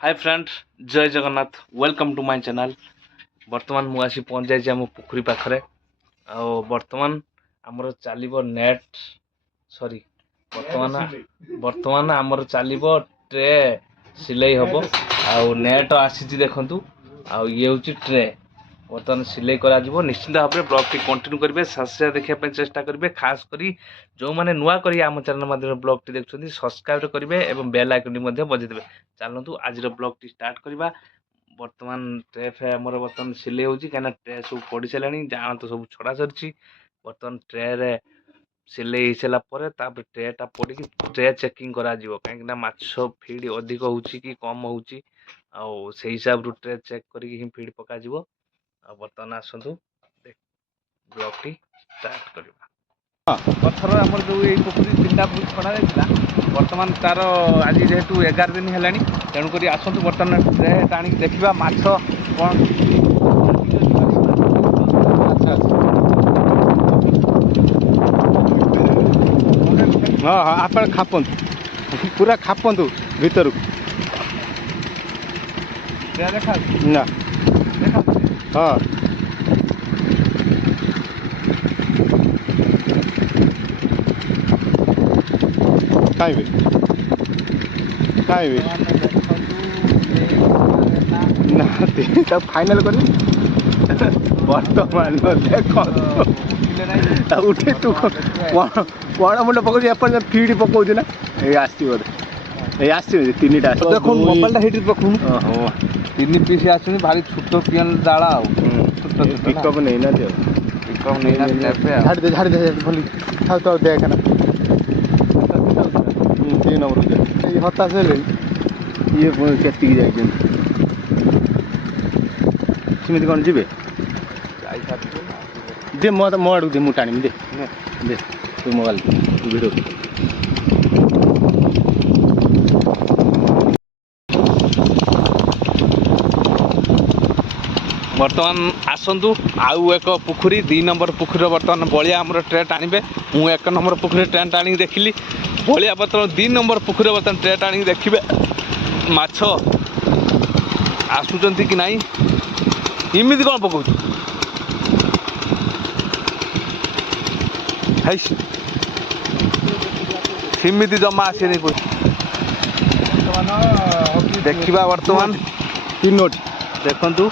Hi friend, Jai Jagannath. Welcome to my channel. बर्तमान मु आसी पहुंच जाइए आम पुखरी पाखरे। बर्तमान आमर चलो नेट सॉरी बर्तमान बर्तमान आमर चलो ट्रे सिलाई हम आउ नेट आसी देखु ये हूँ ट्रे बर्तमान सिलाई करा निश्चित भाव में ब्लॉग टी कंटिन्यू करेंगे शेष देखा चेष्टा करेंगे। खास करी जो मैंने नुआ कर आम चैनल माध्यम ब्लॉग टी देखते सब्सक्राइब करेंगे और बेल आइकन बजेदेवे। चलतु आज ब्लॉग टी स्टार्ट करवा। बर्तमान ट्रे फे आमर बर्तमान सिले हो कहीं ट्रे सब पड़ सारे जहाँ तो सब छड़ा सरी। बर्तमान ट्रे सिले हो सारा ट्रेटा पड़ी ट्रे चेकिंग करा कहीं माछ फिड अधिक हो कि कम हो हिसाब रू ट्रे चेक कर फिड पका। बर्तमान आसतु ब्लॉग टी स्टार्ट करवा। पथर आम जो ये पोखरी 3टा छड़ा जाता बर्तमान तार आज जेहेतु 11 दिन है तेणुक आसतु बर्तमान ट्रे टाणी देखा माछ कौन। हाँ हाँ आप खापंतु पूरा खापंतु भीतर देखा ना देखा हाँ कहीं ना सब फाइनल कर बर्तमान देख उठे तू कौन मुंड पकाऊ एपट फिड पकाऊ ना ये बोधे ये 3टा देख मोबाइल हिट रखु 3 पीस आसुनी भारी छोट पियन डाला पिकअप नहीं ना पिकअप नहीं ना झाड़ दे भली थाउ थाउ देख ना 3 नंबर हताश हेले ये केतिक जाइए सेमती कौन जी दे मो आड़ दे मुझे टाणी दे दे तू मोबाइल भिडियो बर्तमान आसतु आउ एक पुखरी 2 नंबर पुखरी बर्तमान बलिया आमर ट्रे टाणवे। मु 1 नंबर पुखरी ट्रे टाणी देखिली बलिया बर्तमान 2 नंबर पुखरी बर्तमान ट्रे टाणी देखिए माछ आसुंच कि नाई इमिदी कौन पकाऊ सिमिति जमा आसे देखा। बर्तमान 3 देखु 1 2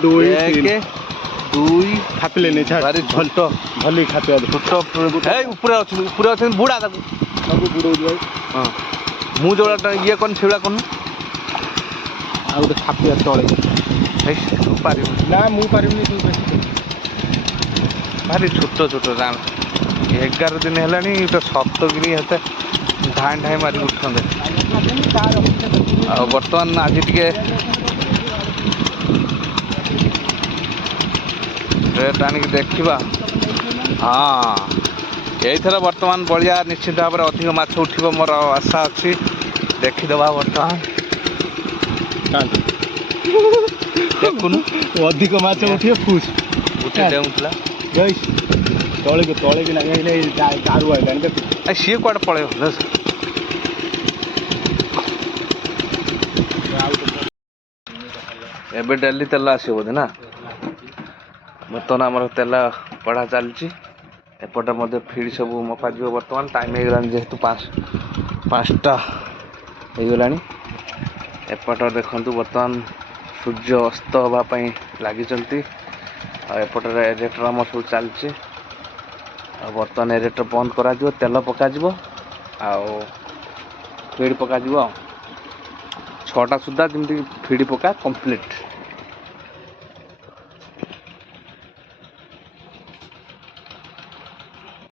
2 खापिले नहीं भारी झल्ट भली खापिया ऊपर अच्छे बुड़ा सब बुड़े हाँ मु जो ये कौन से कौन आ गए खापिया तले पार ना मु पारि भारी छोट छोट राम 11 दिन है तो सप्तगिरी हेते ढाई ढाई मारी उठते। बर्तमान आज टे ट्रेट आनिक देखा। हाँ यही बर्तमान बलिया निश्चित भाव में अधिक माछ उठिब मोर आशा अच्छी देखीदबा। बर्तमान देखुन अधिक माछ उठे खुश उठे डेउला तले कि दारू आइलानी सी कौन पलैब एबे डेली तेल आसो बोधे ना। बर्तमान आमर तेल कड़ा चलती एपटे मध्य फिड सब मपा बर्तमान टाइम हो गलानी जेहेतु 5टा हो गलानी। एपट देखु बर्तमान सूर्य अस्त हाँपाई लगी एपटर एरेटर आम सब चलती। बर्तमान एरेटर बंद करा तेल पका फिड पका 6टा सुधा जमी फिड पका कंप्लीट।